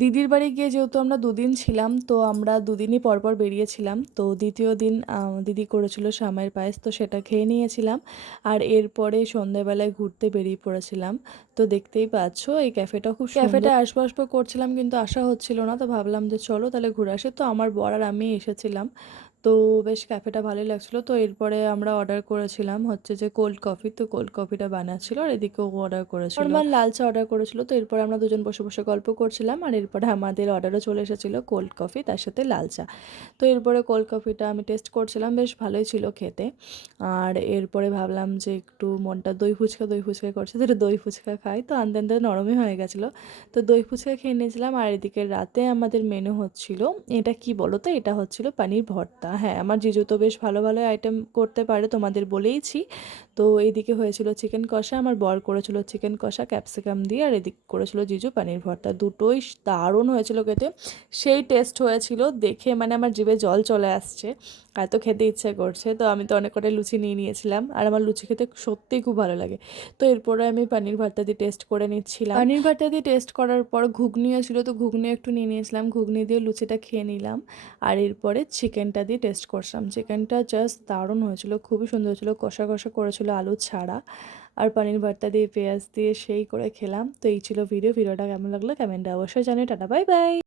দিদির বাড়ি গিয়ে যেহেতু আমরা দুদিন ছিলাম, তো আমরা দুদিনই পরপর বেরিয়েছিলাম। তো দ্বিতীয় দিন দিদি করেছিল সেমাইয়ের পায়েস, তো সেটা খেয়ে নিয়েছিলাম। আর এরপরে সন্ধ্যাবেলায় ঘুরতে বেরিয়ে পড়েছিলাম। তো দেখতেই পাচ্ছ এই ক্যাফেটা খুব সুন্দর। ক্যাফেটায় আসবো আসবো করছিলাম কিন্তু আসা হচ্ছিল না, তো ভাবলাম যে চলো তাহলে ঘুরে আসি। তো আমার বর আর আমি এসেছিলাম। তো বেশ ক্যাফেটা ভালোই লাগছিলো। তো এরপরে আমরা অর্ডার করেছিলাম হচ্ছে যে কোল্ড কফি। তো কোল্ড কফিটা বানাচ্ছিল আর এদিকেও অর্ডার করেছিল নরমাল লাল চা অর্ডার করেছিল। তো এরপরে আমরা দুজন বসে বসে গল্প করছিলাম আর এরপরে আমাদের অর্ডারও চলে এসেছিলো কোল্ড কফি তার সাথে লাল চা। তো এরপরে কোল্ড কফিটা আমি টেস্ট করছিলাম, বেশ ভালোই ছিল খেতে। আর এরপরে ভাবলাম যে একটু মনটা দই ফুচকা করছে, তো একটু দই ফুচকা খাই। তো আনতে আনতে নরমই হয়ে গেছিলো। তো দই ফুচকা খেয়ে নিয়েছিলাম। আর এদিকে রাতে আমাদের মেনু হচ্ছিল, এটা কি বলো তো, এটা হচ্ছিল পানির ভর্তা। হ্যাঁ, আমার জিজু তো বেশ ভালো ভালো আইটেম করতে পারে, তোমাদের বলেইছি। তো এইদিকে হয়েছিল চিকেন কষা, আমার বর করেছিল চিকেন কষা ক্যাপসিকাম দিয়ে, আর এদিকে করেছিল জিজু পানির ভর্তা। দুটোই দারুণ হয়েছিল খেতে, সেই টেস্ট হয়েছিল। দেখে মানে আমার জিভে জল চলে আসছে, এত খেতে ইচ্ছে করছে। তো আমি তো অনেক কটাই লুচি নিয়ে নিয়েছিলাম, আর আমার লুচি খেতে সত্যিই খুব ভালো লাগে। তো এরপরে আমি পানির ভর্তা দিয়ে টেস্ট করে নিচ্ছিলাম। পানির ভর্তা দিয়ে টেস্ট করার পর ঘুগনিও ছিল, তো ঘুগনি একটু নিয়ে নিয়েছিলাম, ঘুগনি দিয়ে লুচিটা খেয়ে নিলাম। আর এরপরে চিকেনটা দিয়ে টেস্ট করছিলাম। চিকেনটা জাস্ট দারুণ হয়েছিল, খুবই সুন্দর হয়েছিল, কষা কষা করেছিল আলু ছাড়া। আর পানির ভর্তা দিয়ে পেঁয়াজ দিয়ে সেই করে খেলাম। তো এই ছিল ভিডিওটা কেমন লাগলো কমেন্টে অবশ্যই জানিও। Tata, bye bye.